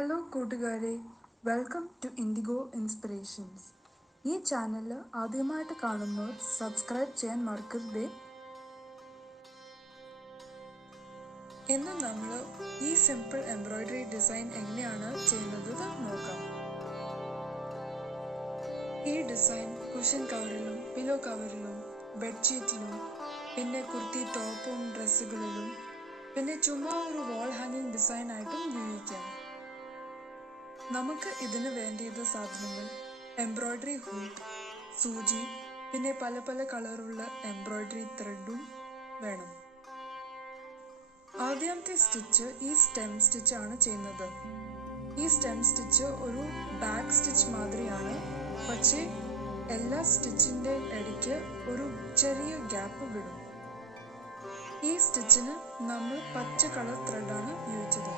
Hello കൂട്ടുകാരെ, welcome to IndiGo inspirations. ഈ channel ആദ്യമായിട്ട് കാണുന്നവർ സബ്സ്ക്രൈബ് ചെയ്യാൻ മറക്കരുതേ. ഇന്ന് നമ്മൾ ഈ സിമ്പിൾ എംബ്രോയ്ഡറി ഡിസൈൻ എങ്ങനെയാണ് ചെയ്യുന്നത് നോക്കാം. ഈ ഡിസൈൻ കുഷൻ കവറിലും പില്ലോ കവറിലും ബെഡ്ഷീറ്റിലും പിന്നെ കുർത്തി ടോപ്പും ഡ്രസ്സുകളിലും പിന്നെ ചുമ്മാ ഒരു വാൾ ഹാങ്ങിങ് ഡിസൈൻ ആയിട്ടും ഉപയോഗിക്കാം. നമുക്ക് ഇതിന് വേണ്ടിയത് സാധനങ്ങൾ: എംബ്രോയ്ഡറി ഹൂക്ക്, സൂചി, പിന്നെ പല പല കളറുള്ള എംബ്രോയ്ഡറി ത്രെഡും വേണം. ആദ്യത്തെ സ്റ്റിച്ച് ഈ സ്റ്റെം സ്റ്റിച്ച് ആണ് ചെയ്യുന്നത്. ഈ സ്റ്റെം സ്റ്റിച്ച് ഒരു ബാക്ക് സ്റ്റിച്ച് മാതിരിയാണ്, പക്ഷേ എല്ലാ സ്റ്റിച്ചിന്റെ ഇടയ്ക്ക് ഒരു ചെറിയ ഗ്യാപ്പ് വിടും. ഈ സ്റ്റിച്ചിന് നമ്മൾ പച്ച കളർ ത്രെഡാണ് ഉപയോഗിച്ചത്.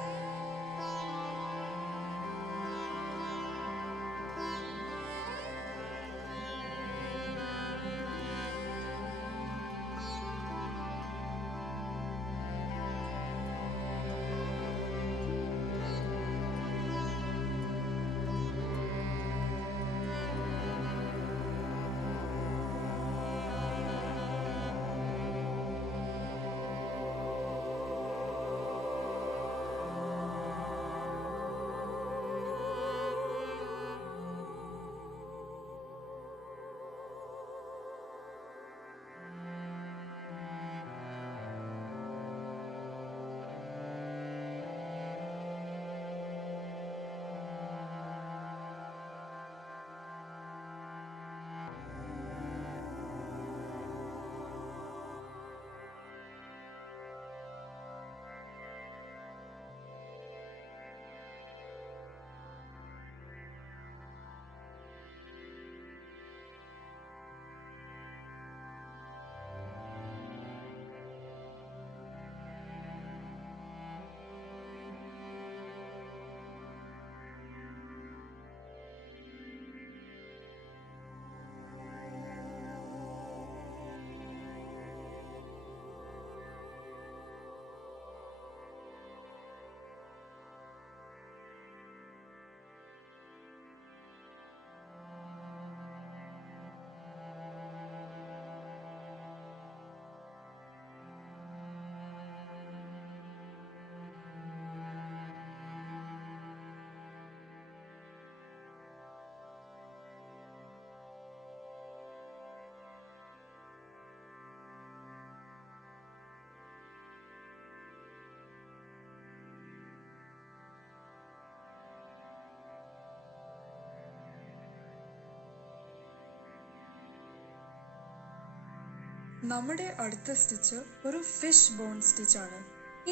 നമ്മുടെ അടുത്ത സ്റ്റിച്ച് ഒരു ഫിഷ് ബോൺ സ്റ്റിച്ചാണ്.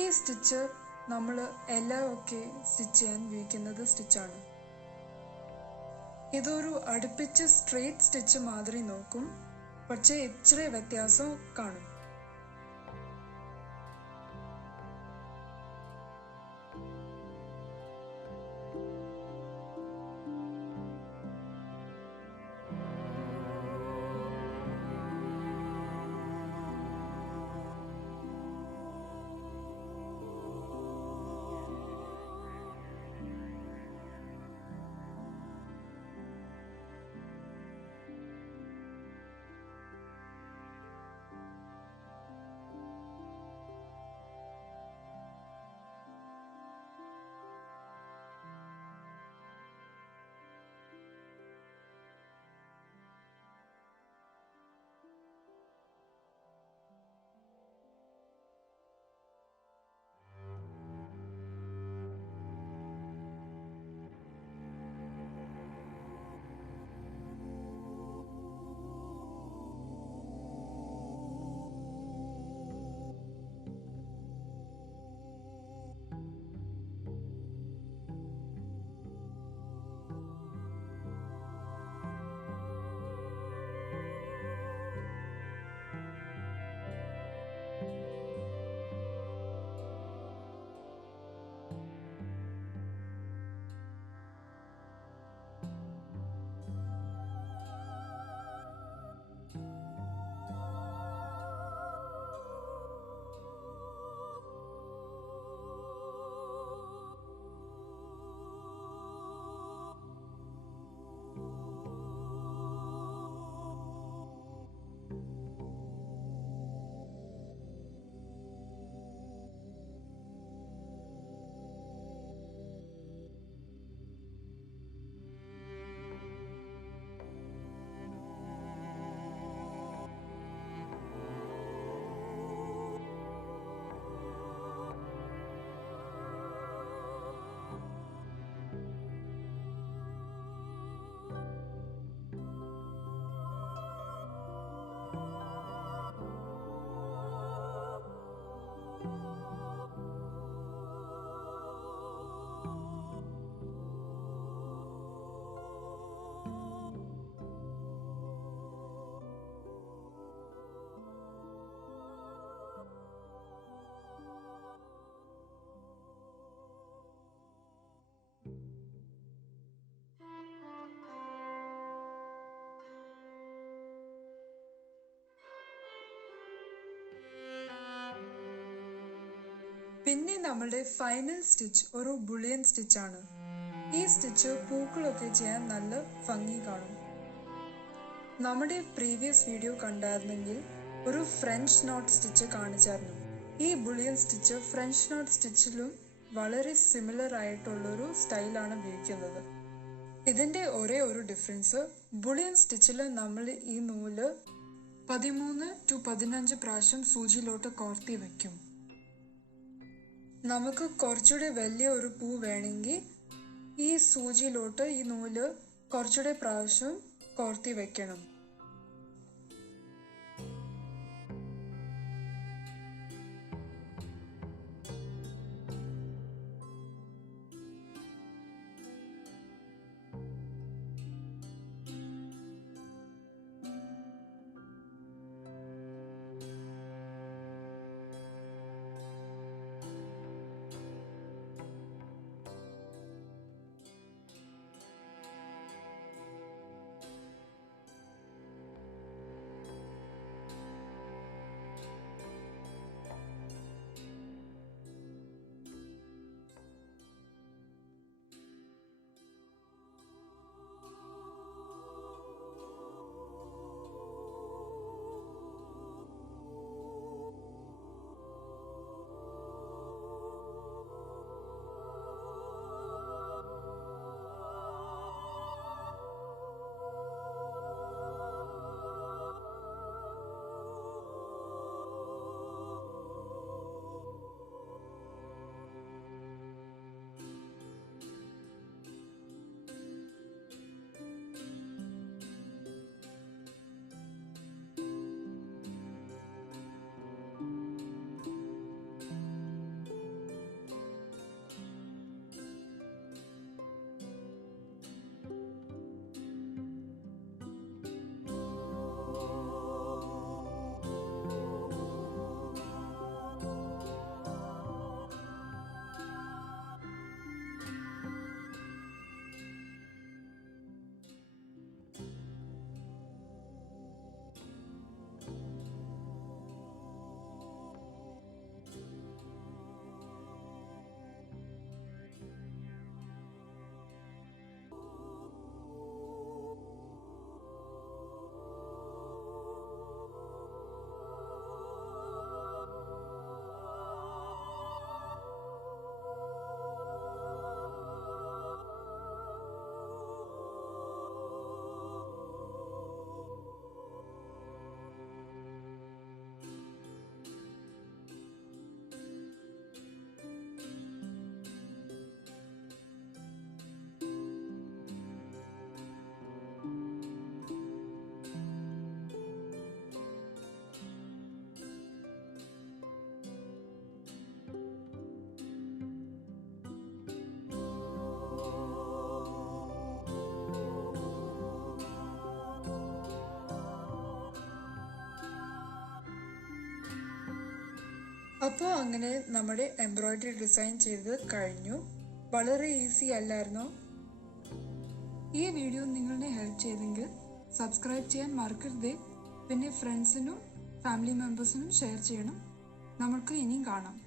ഈ സ്റ്റിച്ച് നമ്മൾ എല്ലാം ഒക്കെ സ്റ്റിച്ച് ചെയ്യാൻ ഉപയോഗിക്കുന്നത് സ്റ്റിച്ചാണ്. ഇതൊരു അടുപ്പിച്ച് സ്ട്രെയിറ്റ് സ്റ്റിച്ച് മാതിരി നോക്കും, പക്ഷേ ഇച്ചിരി വ്യത്യാസം കാണും. പിന്നെ നമ്മളുടെ ഫൈനൽ സ്റ്റിച്ച് ഒരു ബുള്ളിയൻ സ്റ്റിച്ചാണ്. ഈ സ്റ്റിച്ച് പൂക്കളൊക്കെ ചെയ്യാൻ നല്ല ഭംഗി കാണും. നമ്മുടെ പ്രീവിയസ് വീഡിയോ കണ്ടായിരുന്നെങ്കിൽ ഒരു ഫ്രഞ്ച് നോട്ട് സ്റ്റിച്ച് കാണിച്ചായിരുന്നു. ഈ ബുള്ളിയൻ സ്റ്റിച്ച് ഫ്രഞ്ച് നോട്ട് സ്റ്റിച്ചിലും വളരെ സിമിലർ ആയിട്ടുള്ളൊരു സ്റ്റൈലാണ് ഉപയോഗിക്കുന്നത്. ഇതിൻ്റെ ഒരേ ഒരു ഡിഫറൻസ്, ബുള്ളിയൻ സ്റ്റിച്ചിൽ നമ്മൾ ഈ നൂല് 13 to 15 പ്രാവശ്യം സൂചിയിലോട്ട് കോർത്തി വയ്ക്കും. നമുക്ക് കുറച്ചുകൂടെ വലിയ ഒരു പൂ വേണമെങ്കിൽ ഈ സൂചിയിലോട്ട് ഈ നൂല് കുറച്ചുകൂടെ പ്രാവശ്യം കോർത്തി വയ്ക്കണം. അപ്പോൾ അങ്ങനെ നമ്മുടെ എംബ്രോയ്ഡറി ഡിസൈൻ ചെയ്ത് കഴിഞ്ഞു. വളരെ ഈസി അല്ലായിരുന്നോ? ഈ വീഡിയോ നിങ്ങളെ ഹെൽപ്പ് ചെയ്തെങ്കിൽ സബ്സ്ക്രൈബ് ചെയ്യാൻ മറക്കരുതേ. പിന്നെ ഫ്രണ്ട്സിനും ഫാമിലി മെമ്പേഴ്സിനും ഷെയർ ചെയ്യണം. നമുക്ക് ഇനിയും കാണാം.